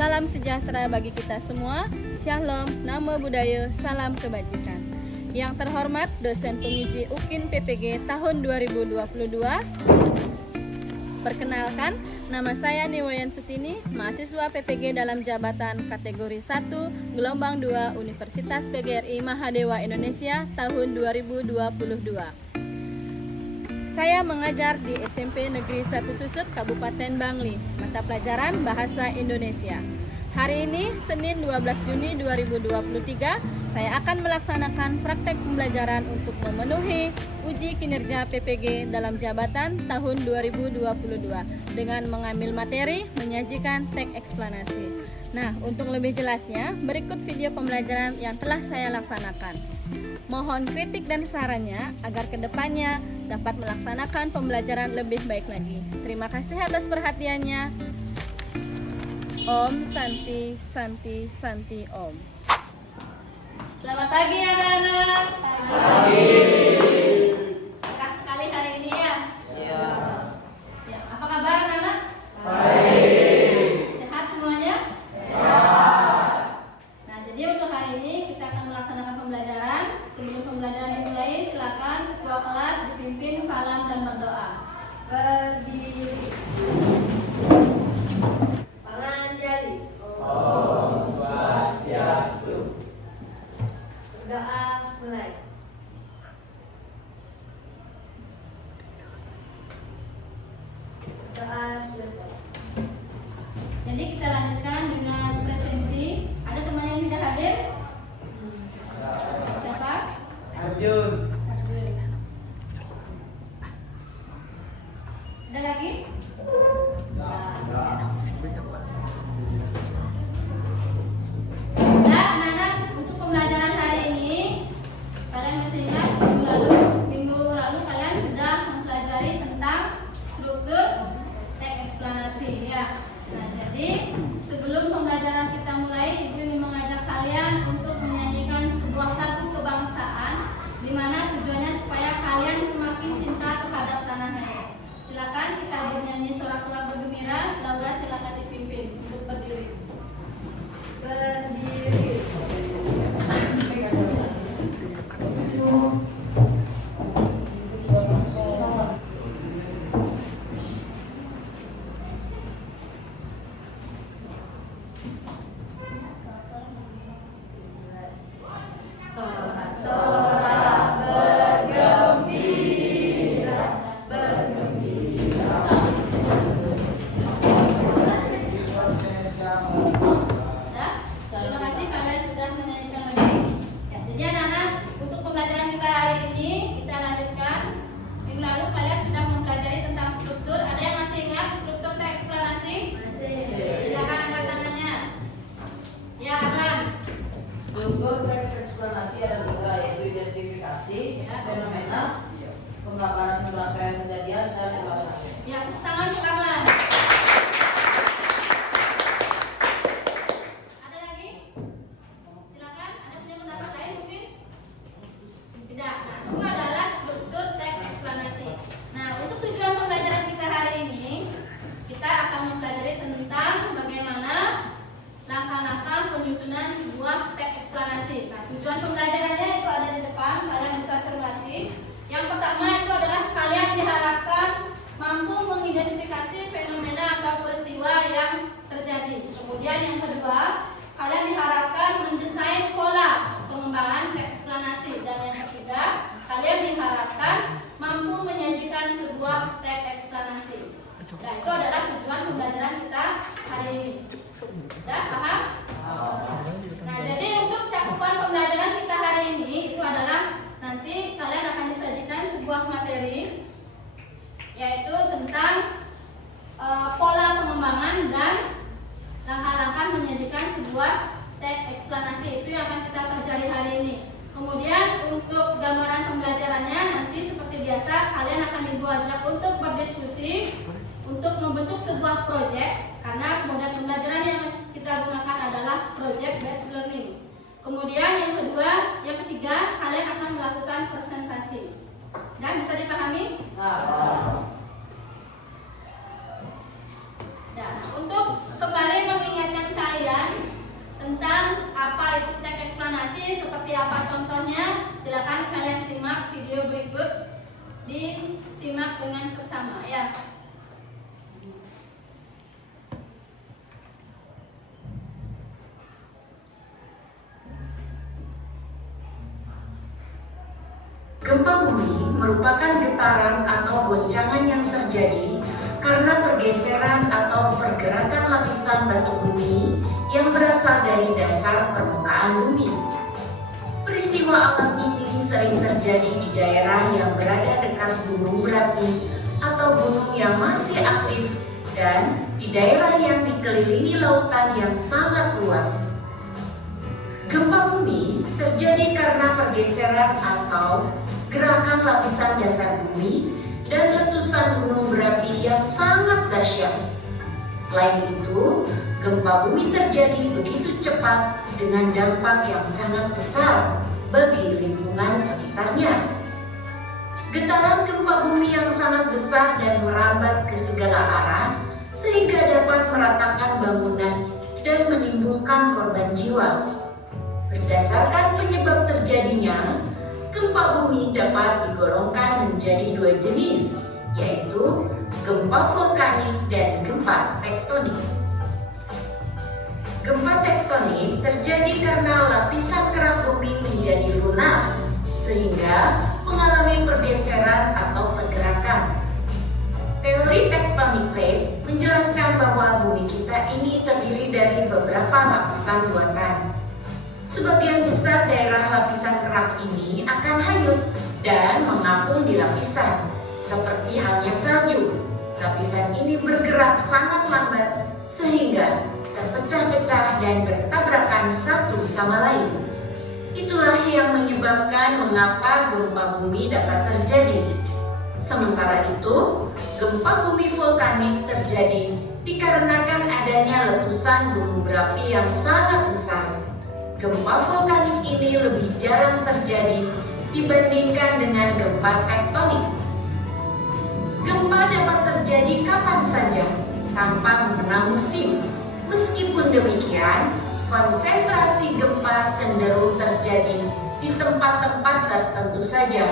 Salam sejahtera bagi kita semua. Shalom, Namo Buddhaya, salam kebajikan. Yang terhormat dosen penguji UKIN PPG tahun 2022. Perkenalkan, nama saya Niwayan Sutini, mahasiswa PPG dalam jabatan kategori 1, gelombang 2 Universitas PGRI Mahadewa Indonesia tahun 2022. Saya mengajar di SMP Negeri 1 Susut, Kabupaten Bangli, mata pelajaran Bahasa Indonesia. Hari ini, Senin 12 Juni 2023, saya akan melaksanakan praktek pembelajaran untuk memenuhi uji kinerja PPG dalam jabatan tahun 2022 dengan mengambil materi menyajikan teks eksplanasi. Nah, untuk lebih jelasnya, berikut video pembelajaran yang telah saya laksanakan. Mohon kritik dan sarannya agar kedepannya dapat melaksanakan pembelajaran lebih baik lagi. Terima kasih atas perhatiannya. Om Santi Santi Santi Om. Selamat pagi anak-anak. Pagi. Cerah sekali hari ini ya. Iya. Ya, apa kabar anak-anak? Baik. Sehat semuanya? Sehat. Nah, jadi untuk hari ini kita akan melaksanakan pembelajaran. Sebelum pembelajaran dimulai, silakan ketua kelas dipimpin salam dan berdoa. Berdiri. Panganjali. Om Swastiastu. Berdoa mulai. Berdoa selesai. Jadi kita lanjutkan dengan presensi. Ada teman yang tidak hadir? Siapa? Arjun. Ada lagi? Nah, anak-anak, untuk pembelajaran hari ini kalian masih ingat minggu lalu kalian sudah mempelajari tentang struktur teks eksplanasi ya. Nah, jadi sebelum pembelajaran kita mulai, Ibu ingin mengajak kalian untuk menyanyikan sebuah lagu kebangsaan di mana tujuannya supaya kalian semakin cinta terhadap tanah air. Silakan kita bernyanyi sorak-sorak bergembira. Laura, silakan dipimpin untuk berdiri. Berdiri. Sorak-sorak bergembira, bergembira. Ya, terima kasih kalian sudah menyanyikan lagi. Ya, jadi anak-anak, untuk pembelajaran kita hari ini kita lanjutkan. Minggu lalu kalian sudah mempelajari tentang struktur. Ada yang masih ingat struktur teks eksplanasi? Masih. Silakan angkat tangannya. Ya, Arlan. Struktur teks eksplanasi ada tiga, yaitu identifikasi, fenomena, pemaparan rangkaian kejadian, dan evaluasi. Ya, tepuk tangan untuk Arlan. Ada lagi? Silakan, ada punya pendapat lain mungkin? Tidak. Nah, itu adalah struktur teks eksplanasi. Nah, untuk tujuan pembelajaran kita hari ini, kita akan mempelajari tentang bagaimana langkah-langkah penyusunan sebuah teks eksplanasi. Nah, tujuan pembelajarannya itu ada di depan, kalian bisa cermati. Yang pertama itu adalah kalian diharapkan mampu mengidentifikasi Nah, itu adalah tujuan pembelajaran kita hari ini. Sudah paham? Nah, jadi untuk cakupan pembelajaran kita hari ini itu adalah nanti kalian akan disajikan sebuah materi yaitu tentang pola pengembangan dan langkah-langkah menyajikan sebuah teks eksplanasi. Itu yang akan kita pelajari hari ini. Kemudian untuk gambaran pembelajarannya nanti seperti biasa kalian akan diajak untuk berdiskusi untuk membentuk sebuah proyek, karena model pembelajaran yang kita gunakan adalah project based learning. Kemudian yang ketiga kalian akan melakukan presentasi. Dan bisa dipahami? Dan untuk kembali mengingatkan kalian tentang apa itu teks eksplanasi, seperti apa contohnya, silakan kalian simak video berikut, disimak dengan seksama ya. Gempa bumi merupakan getaran atau goncangan yang terjadi karena pergeseran atau pergerakan lapisan batu bumi yang berasal dari dasar permukaan bumi. Peristiwa alam ini sering terjadi di daerah yang berada dekat gunung berapi atau gunung yang masih aktif dan di daerah yang dikelilingi lautan yang sangat luas. Gempa bumi terjadi karena pergeseran atau gerakan lapisan dasar bumi dan letusan gunung berapi yang sangat dahsyat. Selain itu, gempa bumi terjadi begitu cepat dengan dampak yang sangat besar bagi lingkungan sekitarnya. Getaran gempa bumi yang sangat besar dan merambat ke segala arah sehingga dapat meratakan bangunan dan menimbulkan korban jiwa. Berdasarkan penyebab terjadinya, gempa bumi dapat digolongkan menjadi dua jenis, yaitu gempa vulkanik dan gempa tektonik. Gempa tektonik terjadi karena lapisan kerak bumi menjadi lunak, sehingga mengalami pergeseran atau pergerakan. Teori tectonic plate menjelaskan bahwa bumi kita ini terdiri dari beberapa lapisan buatan. Sebagian besar daerah lapisan kerak ini akan hanyut dan mengapung di lapisan, seperti halnya salju. Lapisan ini bergerak sangat lambat sehingga terpecah-pecah dan bertabrakan satu sama lain. Itulah yang menyebabkan mengapa gempa bumi dapat terjadi. Sementara itu, gempa bumi vulkanik terjadi dikarenakan adanya letusan gunung berapi yang sangat besar. Gempa vulkanik ini lebih jarang terjadi dibandingkan dengan gempa tektonik. Gempa dapat terjadi kapan saja tanpa mengenal musim. Meskipun demikian, konsentrasi gempa cenderung terjadi di tempat-tempat tertentu saja,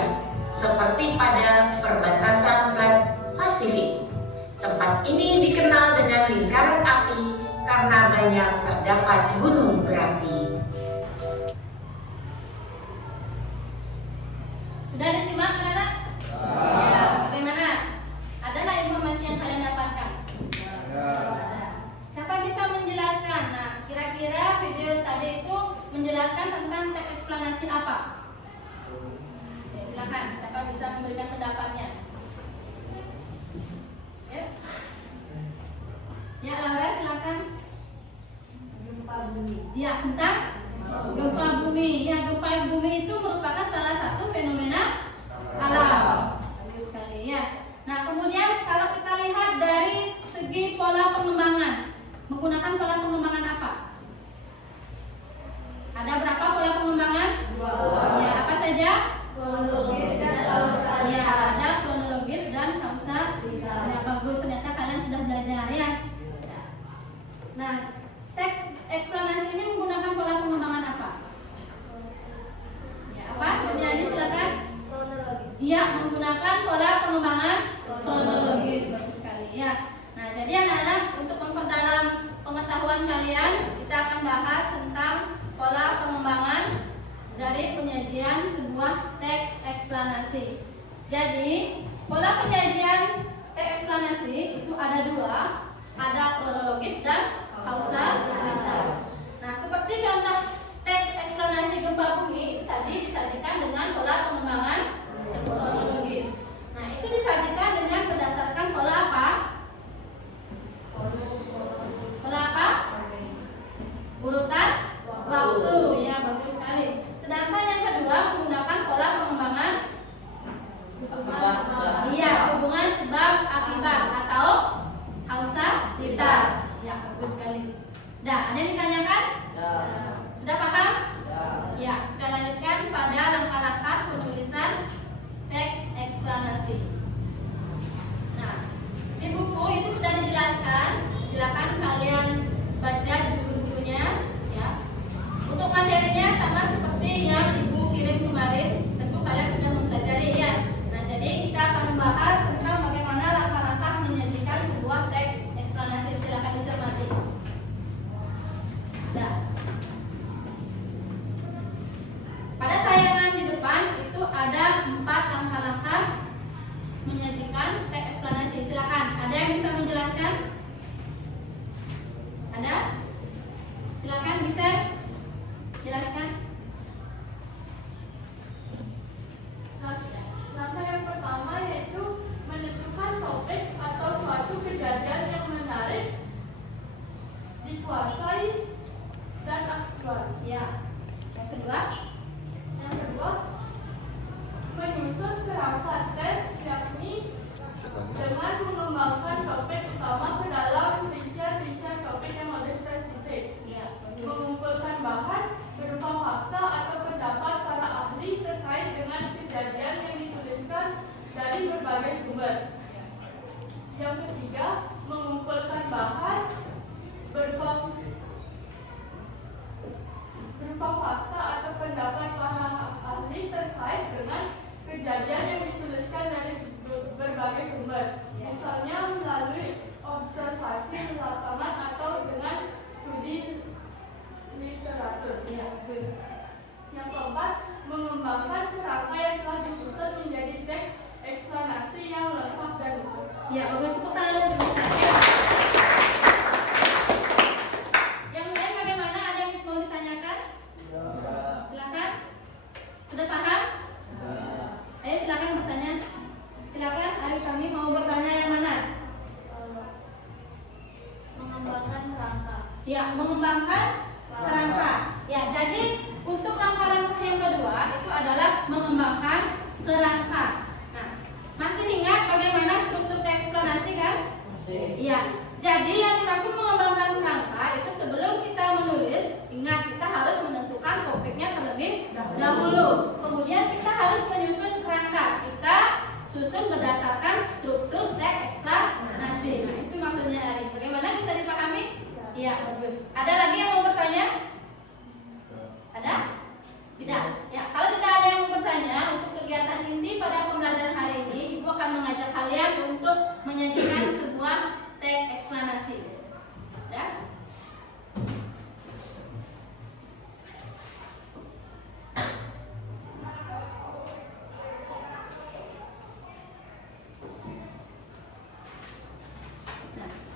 seperti pada perbatasan Plat Pasifik. Tempat ini dikenal dengan lingkaran api karena banyak terdapat gunung berapi. Sudah disimak, anak-anak? Ya, bagaimana? Ada nggak informasi yang kalian dapatkan? Ada. Siapa bisa menjelaskan? Nah, kira-kira video tadi itu menjelaskan tentang teks eksplanasi apa? Oke, silakan. Siapa bisa memberikan pendapatnya? Ya, ya Laura, silakan. Gempa bumi. Ya, tentang gempa bumi. Ya, gempa bumi itu merupakan salah satu fenomena alam. Bagus sekali ya. Nah, kemudian kalau kita lihat dari segi pola pengembangan, menggunakan pola pengembangan apa? Ada berapa pola pengembangan? Dua. Ya, apa saja? Kronologis dan kausalita. Ya, ada kronologis dan kausalita. Ya, bagus, ternyata kalian sudah belajar ya. Nah, teks eksplanasi ini menggunakan pola pengembangan apa? Ya, apa? Jadi silakan. Kronologis. Iya, menggunakan pola pengembangan kronologis. Bagus sekali ya. Nah, jadi anak-anak, untuk memperdalam pengetahuan kalian, kita akan bahas tentang pola pengembangan dari penyajian sebuah teks eksplanasi. Jadi, pola penyajian teks eksplanasi itu ada dua, ada kronologis dan kausalitas. Nah, seperti contoh teks eksplanasi gempa bumi itu tadi disajikan dengan pola pengembangan kronologis. Nah, itu disajikan dengan berdasarkan pola apa? Pola apa? Urutan waktu. Ya, bagus sekali. Sedangkan yang kedua menggunakan pola pengembangan hubungan sebab akibat atau kausalitas. Ya, bagus sekali. Dah, ada yang ditanyakan? Sudah paham? Ya, kita lanjutkan pada langkah-langkah penulisan teks eksplanasi. Nah, di buku itu sudah dijelaskan. Silakan kalian baca di buku-bukunya. Ya. Untuk materinya sama seperti yang ibu kirim kemarin. Tentu kalian sudah mempelajari ya. Nah, jadi kita akan membahas tentang bagaimana langkah-langkah menyajikan sebuah teks eksplanasi. Silakan dicermati. Nah, pada tayangan di depan itu ada 4 langkah-langkah menyajikan teks eksplanasi. Silakan, ada yang bisa menjelaskan? Ada? Silakan bisa jelaskan. Langkah yang pertama yaitu menentukan topik atau suatu kejadian yang menarik, dikuasai, dan aktual. Ya. Yang kedua, menyusun kerangka teks, yakni dengan mengembangkan topik utama ke dalam rincian-rincian topik yang lebih spesifik. ya, bagus. Mengumpulkan bahan berupa fakta atau pendapat para ahli terkait dengan kejadian yang dituliskan dari berbagai sumber. Yang ketiga, mengumpulkan bahan berupa fakta atau pendapat para ahli terkait dengan kejadian yang dituliskan dari berbagai sumber. Misalnya melalui observasi di lapangan atau dengan studi literatur. Ya, bagus. Yang keempat, mengembangkan kerangka yang telah disusun menjadi teks eksplanasi yang lengkap dan utuh. Ya, bagus. Tepuk tangan untuk saya. Yang lain bagaimana? Ada yang mau ditanyakan? Silakan. Sudah paham? Ayo silakan bertanya. Silakan, hari kami mau bertanya yang mana? Mengembangkan kerangka. Ya, mengembangkan kerangka. Ya, jadi untuk langkah-langkah yang kedua itu adalah mengembangkan kerangka. Nah, masih ingat bagaimana struktur teks eksplanasi kan? Iya. Jadi yang dimaksud mengembangkan kerangka itu sebelum kita menulis, ingat kita harus menentukan topiknya terlebih dahulu. Kemudian kita harus menyusun kerangka. Kita susun berdasarkan struktur teks eksplanasi. Nah, itu maksudnya Ari. Bagaimana bisa dipahami? Iya, bagus. Ada lagi yang mau bertanya? Ada? Tidak? Ya, kalau tidak ada yang mau bertanya, untuk kegiatan inti pada pembelajaran hari ini, Ibu akan mengajak kalian untuk menyajikan sebuah teks eksplanasi. Ya?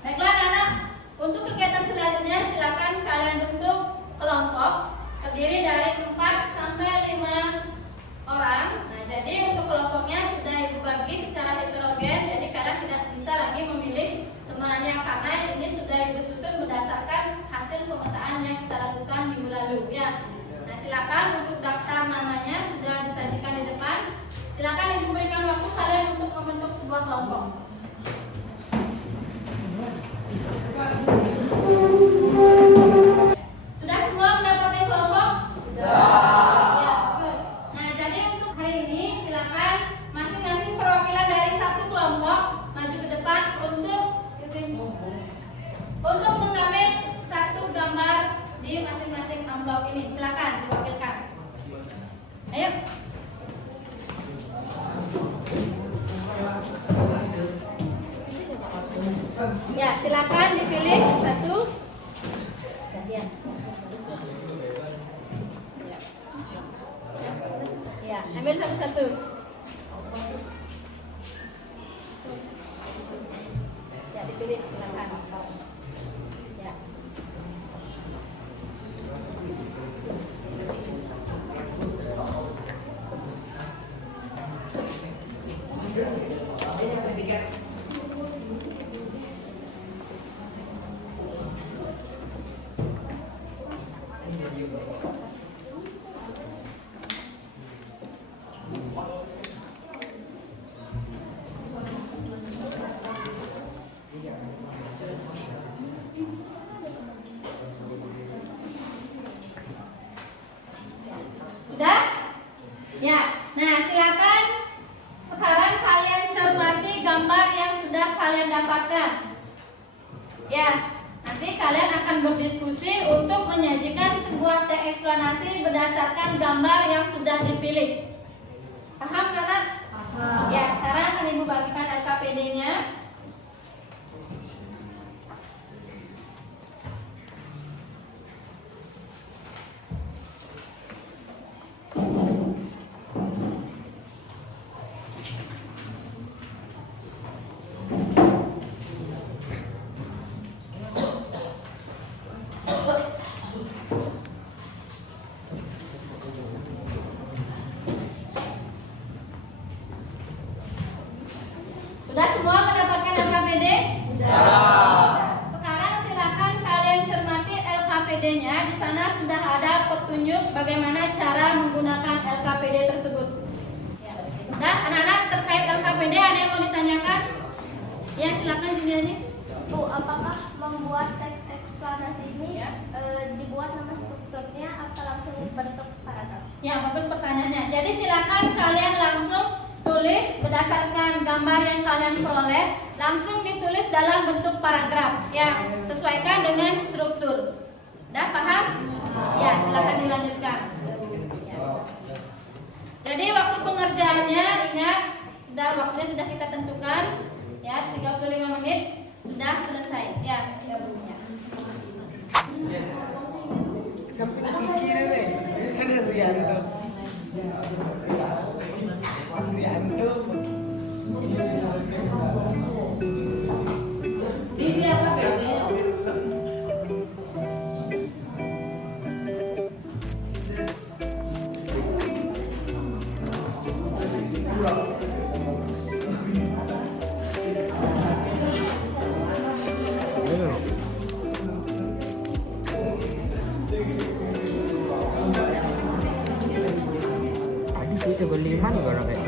Baiklah anak-anak, untuk kegiatan selanjutnya silakan kalian bentuk kelompok terdiri dari 4 sampai 5 orang. Nah, jadi untuk kelompoknya sudah Ibu bagi secara heterogen, jadi kalian tidak bisa lagi memilih temannya karena ini sudah Ibu susun berdasarkan hasil pemetaan yang kita lakukan minggu lalu ya. Nah, silakan untuk daftar namanya sudah disajikan di depan. Silakan Ibu berikan waktu kalian untuk membentuk sebuah kelompok. Sudah semua mendapatkan kelompok? Sudah. Ya, bagus. Nah, jadi untuk hari ini silakan masing-masing perwakilan dari satu kelompok maju ke depan untuk mengambil satu gambar di masing-masing amplop ini. Silakan diwakilkan. Ayo. Ya, silakan dipilih satu. Gantian. Ya, ambil satu-satu. Ya, dipilih. dipilih, silakan. Ya. Sudah? Ya. Nah, silakan sekarang kalian cermati gambar yang sudah kalian dapatkan. Ya, nanti kalian akan berdiskusi untuk menyajikan sebuah teks eksplanasi berdasarkan gambar yang sudah dipilih. Paham kan? Ya, sekarang akan Ibu bagikan LKPD-nya. Sudah semua mendapatkan LKPD? Sudah. Sekarang silakan kalian cermati LKPD-nya. Di sana sudah ada petunjuk bagaimana cara menggunakan LKPD tersebut. Nah, anak-anak terkait LKPD ada yang mau ditanyakan? Ya, silakan Juliani. Bu, apakah membuat teks eksplanasi ini dibuat nama strukturnya atau langsung bentuk paragraf? Ya, bagus pertanyaannya. Jadi silakan kalian langsung tulis berdasarkan gambar yang kalian peroleh, langsung ditulis dalam bentuk paragraf. Ya, sesuaikan dengan struktur. Dah paham? Ya, silakan dilanjutkan. Jadi waktu pengerjaannya ingat waktunya sudah kita tentukan. Ya, 35 menit sudah selesai. Ya. Sampai pikirin deh, kan Rianto. Di biasa PW. Tadi kita berlima juga kayak.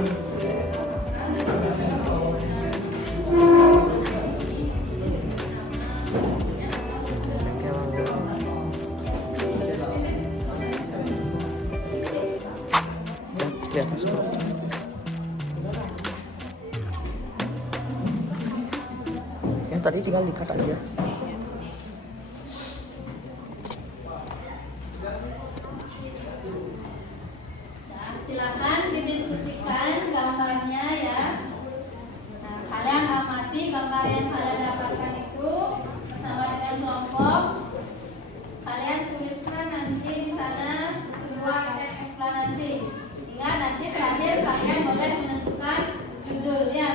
Di atas bro. Yang tadi tinggal dikat aja. Silakan didiskusikan gambarnya ya. Nah, kalian amati gambar yang kalian dapatkan itu bersama dengan kelompok. Kalian tuliskan nanti di sana sebuah teks eksplanasi. Ingat nanti terakhir kalian boleh menentukan judulnya.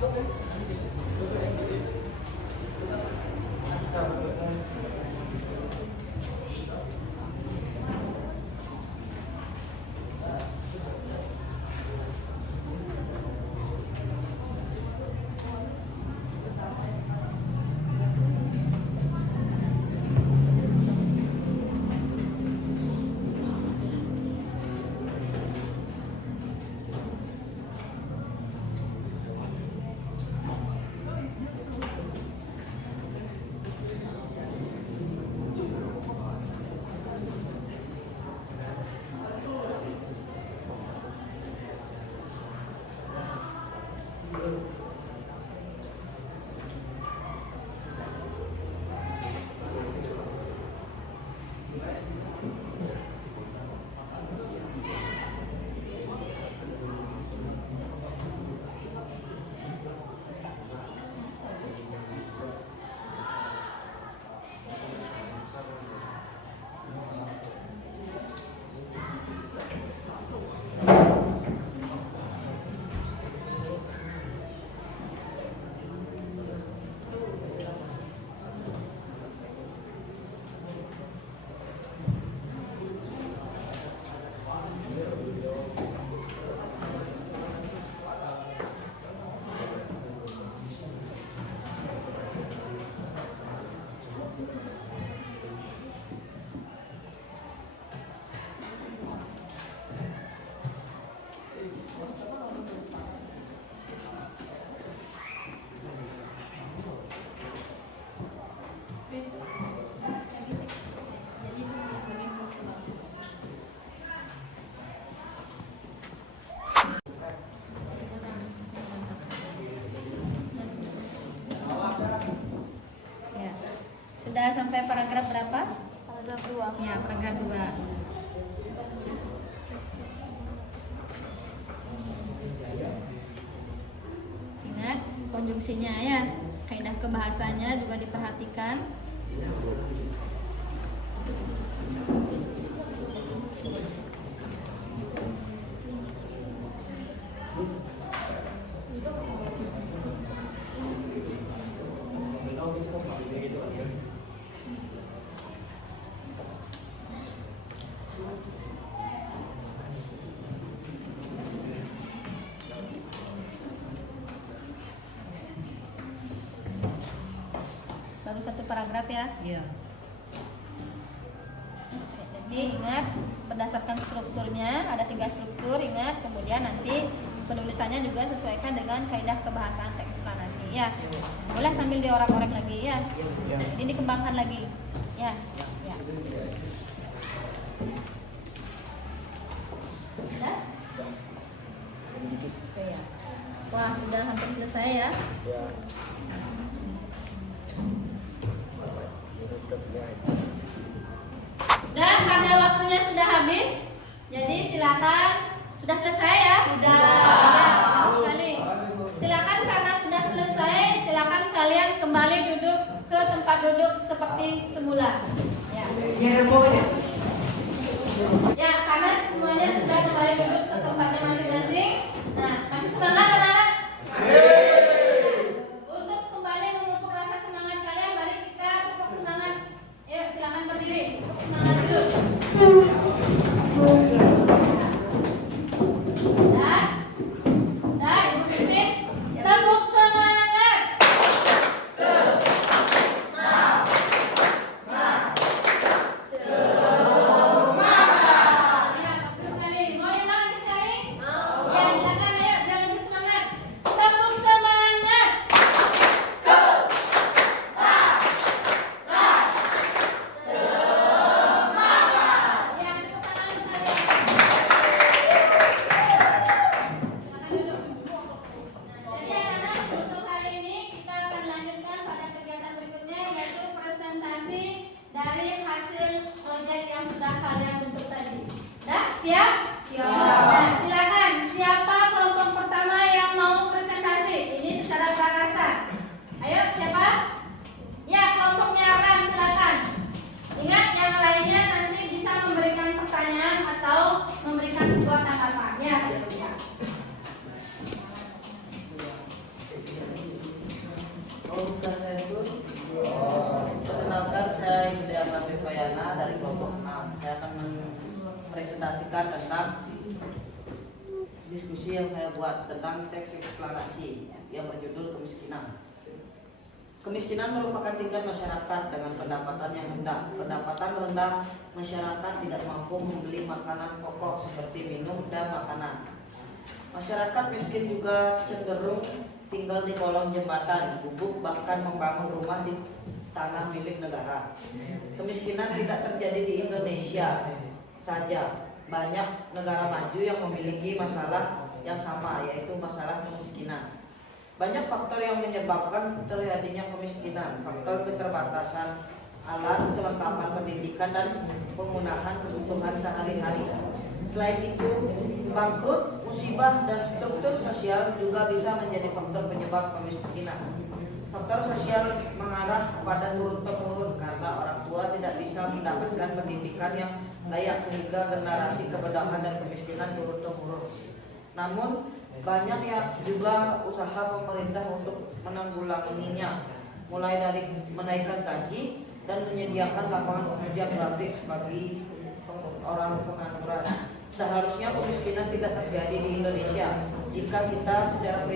Ya. Sudah sampai paragraf berapa? Paragraf 2. Ya, paragraf 2. Ingat konjungsinya ya. Kaidah kebahasanya juga diperhatikan. Baru satu paragraf ya. Iya. Oke, jadi ingat berdasarkan strukturnya ada 3 struktur, ingat. Kemudian nanti penulisannya juga sesuaikan dengan kaidah kebahasaan teks eksplanasi ya. Boleh sambil diorak-orak lagi ya. Ya. Ini dikembangkan lagi ya. Ya. Sudah? Oke ya. Wah, sudah hampir selesai ya. Ya. Dan karena waktunya sudah habis, jadi silakan. Sudah selesai ya? Sudah. Ya, bagus sekali. Silakan karena sudah selesai, silakan kalian kembali duduk ke tempat duduk seperti semula. Ya. Ya, karena semuanya sudah kembali duduk ke tempatnya masing-masing. Nah, masih semangat anak-anak? Untuk kembali memupuk rasa semangat kalian, mari kita pupuk semangat. Yuk, silakan berdiri. Pupuk semangat dulu. Dah, Ibu Pipin, tepuk semangat. Ya, bagus sekali. Mau diulang lagi Urusan saya itu, perkenalkan saya Hidayat Latif Fayana dari kelompok 6. Saya akan mempresentasikan tentang diskusi yang saya buat tentang teks eksplanasi yang berjudul kemiskinan. Kemiskinan merupakan tingkat masyarakat dengan pendapatan yang rendah. Pendapatan rendah masyarakat tidak mampu membeli makanan pokok seperti minum dan makanan. Masyarakat miskin juga cenderung tinggal di kolong jembatan, gubuk, bahkan membangun rumah di tanah milik negara. Kemiskinan tidak terjadi di Indonesia saja. Banyak negara maju yang memiliki masalah yang sama, yaitu masalah kemiskinan. Banyak faktor yang menyebabkan terjadinya kemiskinan. Faktor keterbatasan alat, kelengkapan pendidikan, dan penggunaan kebutuhan sehari-hari. Selain itu, bangkrut, musibah, dan struktur sosial juga bisa menjadi faktor penyebab kemiskinan. Faktor sosial mengarah kepada turun-temurun karena orang tua tidak bisa mendapatkan pendidikan yang layak sehingga generasi kebedahan dan kemiskinan turun-temurun. Namun banyak ya juga usaha pemerintah untuk menanggulanginya, mulai dari menaikkan gaji dan menyediakan lapangan kerja gratis bagi orang pengangguran. Seharusnya kemiskinan tidak terjadi di Indonesia jika kita secara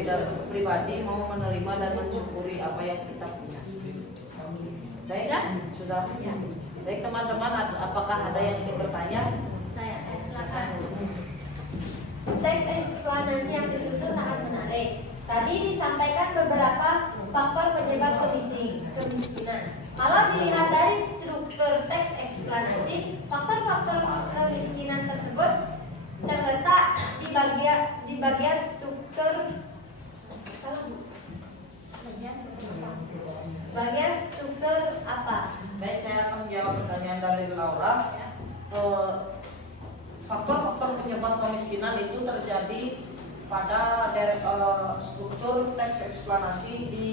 pribadi mau menerima dan mensyukuri apa yang kita punya. Baik, sudah. Baik teman-teman, apakah ada yang ingin bertanya? Saya silakan. Teks eksplanasi yang disusun sangat menarik. Tadi disampaikan beberapa faktor penyebab kemiskinan. Kalau dilihat dari struktur teks eksplanasi, faktor-faktor kemiskinan tersebut terletak di bagian struktur apa? Baik, saya akan menjawab pertanyaan dari Laura. Faktor-faktor penyebab kemiskinan itu terjadi pada struktur teks eksplanasi di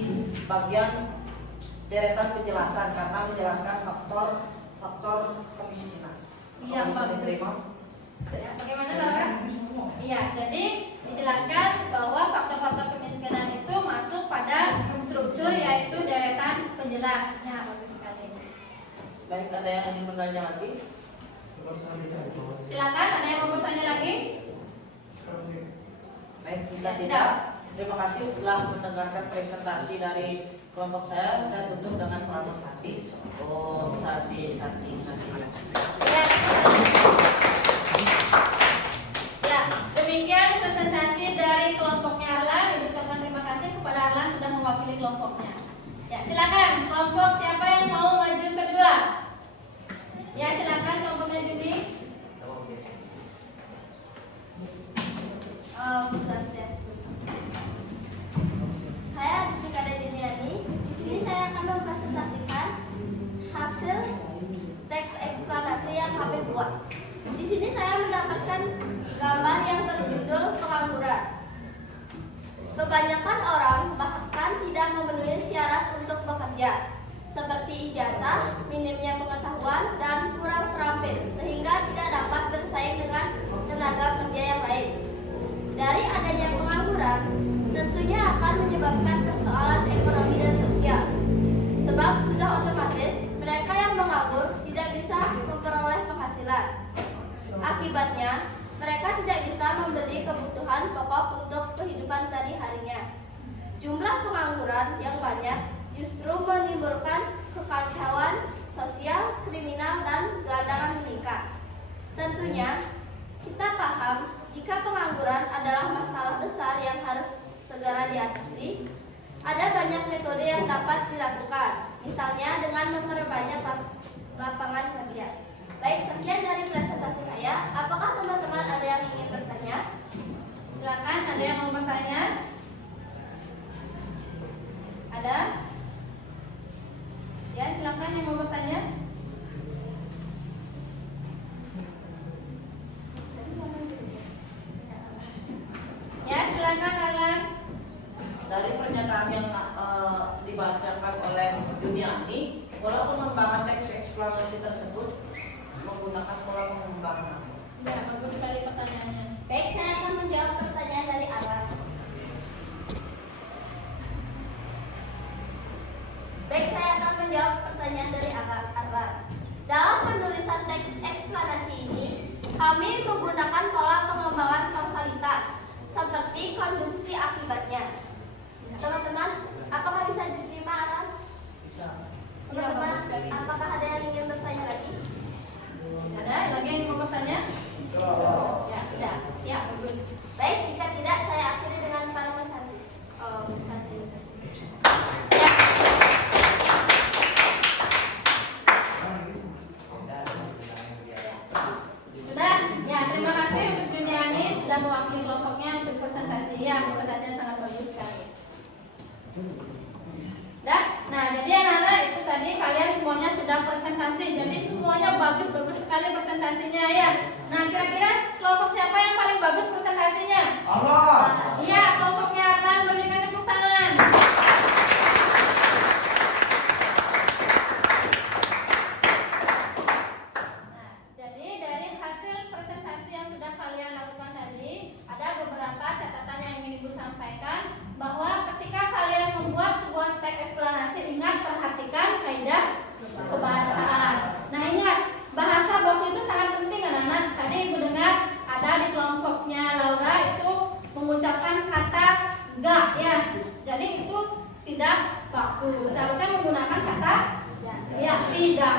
bagian deretan penjelasan karena menjelaskan faktor kemiskinan. Iya, bagus. Bagaimana Laura? Iya, jadi dijelaskan bahwa faktor-faktor kemiskinan itu masuk pada struktur yaitu deretan penjelas. Ya, bagus sekali. Baik, ada yang ingin bertanya lagi? Silakan, ada yang mau bertanya lagi? Baik, jika tidak, terima kasih telah mendengarkan presentasi dari kelompok saya. Saya tutup dengan pramu sati. Oh, sati. Ya. Ya, demikian presentasi dari kelompoknya Arlan. Ibu ucapkan terima kasih kepada Arlan sudah mewakili kelompoknya. Ya, silakan kelompok siapa yang mau maju kedua? Ya, silakan kelompoknya Juni. Saya Dikada Diniani. Di sini saya akan mempresentasikan hasil teks eksplanasi yang kami buat. Di sini saya mendapatkan gambar yang berjudul pengangguran. Kebanyakan orang bahkan tidak memenuhi syarat untuk bekerja, seperti ijazah, minimnya pengetahuan, dan kurang terampil, sehingga tidak dapat bersaing dengan tenaga kerja yang lain. Dari adanya pengangguran, tentunya akan menyebabkan persoalan ekonomi dan sosial. Sebab sudah otomatis mereka yang menganggur tidak bisa memperoleh penghasilan. Akibatnya, mereka tidak bisa membeli kebutuhan pokok untuk kehidupan sehari-harinya. Jumlah pengangguran yang banyak justru menimbulkan kekacauan sosial, kriminal, dan gelandangan meningkat. Tentunya, kita paham jika pengangguran adalah masalah besar yang harus segera diatasi. Ada banyak metode yang dapat dilakukan, misalnya dengan memperbanyak lapangan kerja. Baik, sekian dari presentasi saya. Apakah teman-teman ada yang ingin bertanya? Silakan, ada yang mau bertanya? Ada? Ya, silakan yang mau bertanya. Ya, silakan Arlan. Dari pernyataan yang dibacakan oleh Juniani, pola pengembangan teks eksplanasi tersebut menggunakan pola pengembangan. Ya, bagus sekali pertanyaannya. Baik, saya akan menjawab pertanyaan dari Arlan. pertanyaan dari Arlan. Dalam penulisan teks eksplanasi ini, kami menggunakan pola pengembangan kausalitas seperti konjungsi akibatnya. Teman-teman, apakah bisa diterima, Arlan? Teman-teman, apakah ada yang ingin bertanya lagi? Ada lagi yang mau bertanya? Ya, tidak. Ya, bagus. Baik, jika tidak, saya akhiri dengan para pesanti. Sudah? Ya, terima kasih untuk Juniani sudah mewakili kelompoknya untuk presentasi. Ya, presentasinya sangat bagus sekali. Dah? Nah, jadi anak-anak itu tadi kalian semuanya sudah presentasi. Jadi semuanya bagus-bagus sekali presentasinya ya. Nah, kira-kira kelompok siapa yang paling bagus presentasinya? Iya, kelompoknya Arlan, berikan tepuk tangan. Nah, jadi dari hasil presentasi yang sudah kalian lakukan tadi, ada beberapa catatan yang ingin Ibu sampaikan bahwa ketika kalian membuat sebuah teks eksplanasi, ingat perhatikan kaidah kebahasaan. Nah, ingat bahasa waktu itu sangat penting anak-anak. Tadi Ibu dengar ada di kelompoknya Laura itu mengucapkan kata gak ya. Jadi itu tidak baku. Seharusnya menggunakan kata ya tidak.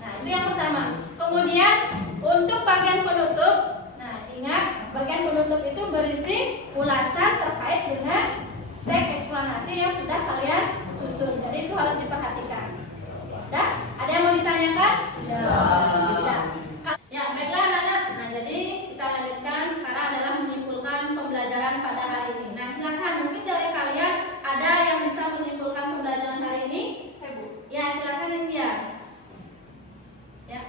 Nah, itu yang pertama. Kemudian untuk bagian penutup, nah ingat bagian penutup itu berisi ulasan terkait dengan teks eksplanasi yang sudah kalian susun. Jadi itu harus diperhatikan. Dah? Ada yang mau ditanyakan? Tidak. Ya, baiklah anak-anak. Nah, jadi kita lanjutkan sekarang adalah menyimpulkan pembelajaran pada hari ini. Nah, silakan mungkin dari kalian ada yang bisa menyimpulkan pembelajaran hari ini? Ya, silakan India. Ya.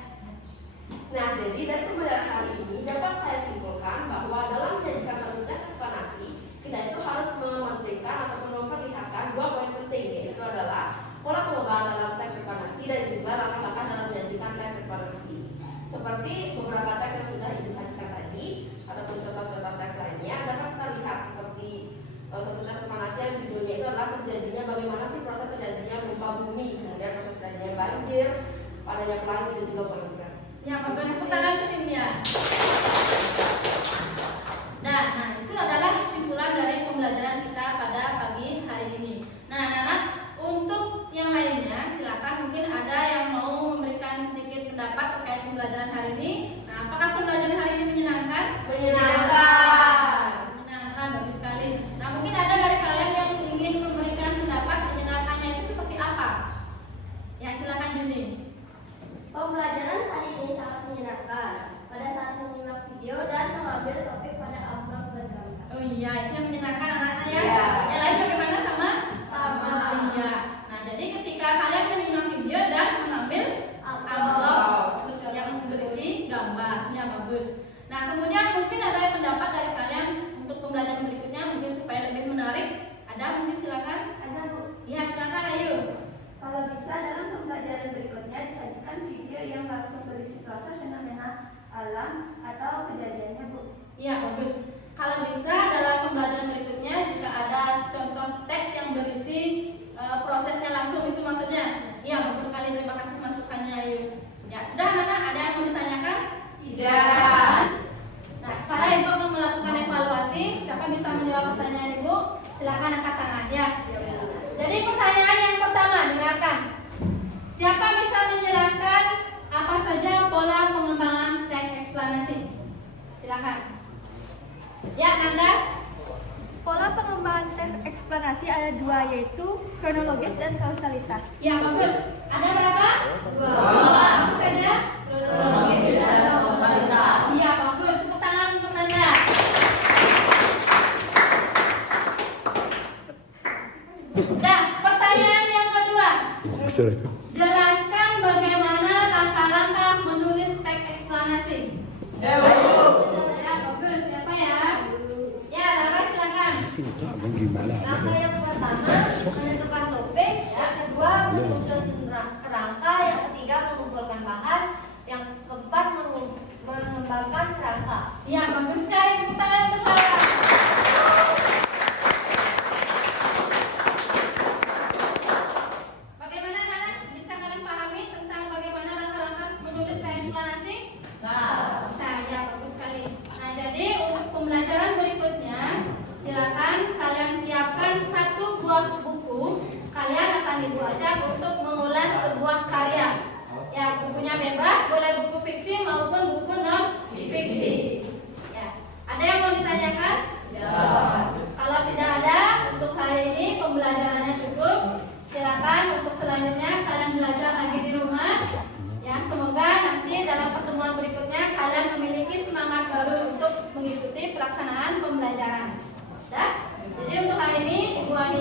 Nah, jadi dari pembelajaran hari ini dapat saya simpulkan bahwa dalam menjadikan suatu teks eksplanasi, kita itu harus mementingkan ataupun memperlihatkan dua poin penting, yaitu adalah pola pengembangan dalam teks eksplanasi dan juga langkah-langkah dalam menjadikan teks eksplanasi. Seperti beberapa teks yang sudah Ibu sajikan tadi, ataupun contoh-contoh teks lainnya, dapat terlihat seperti suatu teks eksplanasi yang judulnya itu adalah terjadinya bagaimana sih proses terjadinya gempa bumi, kemudian proses terjadinya banjir, adanya pelangi dan juga penghujan. Ya, bagus. Tepuk tangan tuh India. Nah, itu adalah kesimpulan dari pembelajaran kita pada pagi hari ini. Nah, anak-anak, untuk yang lainnya silakan mungkin ada yang mau memberikan sedikit pendapat terkait pembelajaran hari ini. Nah, apakah pembelajaran hari ini menyenangkan? Menyenangkan, bagus sekali. Nah, mungkin ada dari kalian yang ingin memberikan pendapat menyenangkannya itu seperti apa? Ya, silakan Juni. Pembelajaran hari ini sangat menyenangkan pada saat menyimak video dan mengambil topik pada amplop bergambar. Oh iya, itu yang menyenangkan anak-anak ya. Iya. Yang lain bagaimana sama? Sama. Iya. Nah, jadi ketika kalian menyimak video dan mengambil amplop yang berisi gambar, ya bagus. Nah, kemudian mungkin ada yang pendapat dari kalian untuk pembelajaran berikutnya mungkin supaya lebih menarik. Ada mungkin silakan. Ada, Bu. Ya, silakan ayo. Kalau bisa dalam pembelajaran berikutnya disajikan video yang langsung berisi proses fenomena alam atau kejadiannya, Bu. Iya, bagus. Kalau bisa dalam pembelajaran berikutnya jika ada contoh teks yang berisi prosesnya langsung itu maksudnya. Iya, bagus sekali. Terima kasih masukannya Ayu. Ya, sudah anak-anak, ada yang mau ditanyakan? Tidak. Nah, sekarang Ibu akan melakukan evaluasi. Siapa bisa menjawab pertanyaan Ibu? Silakan angkat tangan ya. Jadi pertanyaan yang pertama, dengarkan. Siapa bisa menjelaskan apa saja pola pengembangan teks eksplanasi? Silakan. Ya, Nanda. Pola pengembangan teks eksplanasi ada dua, yaitu kronologis dan kausalitas. Ya, bagus. Ada berapa? Dua. Apa saja? Kronologis dan kausalitas. Iya, bagus. Tepuk tangan untuk Nanda. Nah, pertanyaan yang kedua. Jelaskan bagaimana langkah-langkah menulis teks eksplanasi. Ya, bagus. Siapa ya? Ya, Laura silakan. Langkah yang pertama menentukan topik, yang kedua menyusun kerangka, yang ketiga mengumpulkan bahan, yang keempat mengembangkan kerangka. Ya, bagus sekali. Tepuk tangan untuk Laura. Bagaimana anak? Bisa kalian pahami Ibu ajak untuk mengulas sebuah karya. Ya, bukunya bebas, boleh buku fiksi maupun buku non fiksi. Ya, ada yang mau ditanyakan? Ya. Kalau tidak ada, untuk hari ini pembelajarannya cukup. Silakan untuk selanjutnya kalian belajar lagi di rumah. Ya, semoga nanti dalam pertemuan berikutnya kalian memiliki semangat baru untuk mengikuti pelaksanaan pembelajaran. Dah? Jadi untuk hari ini Ibu akhiri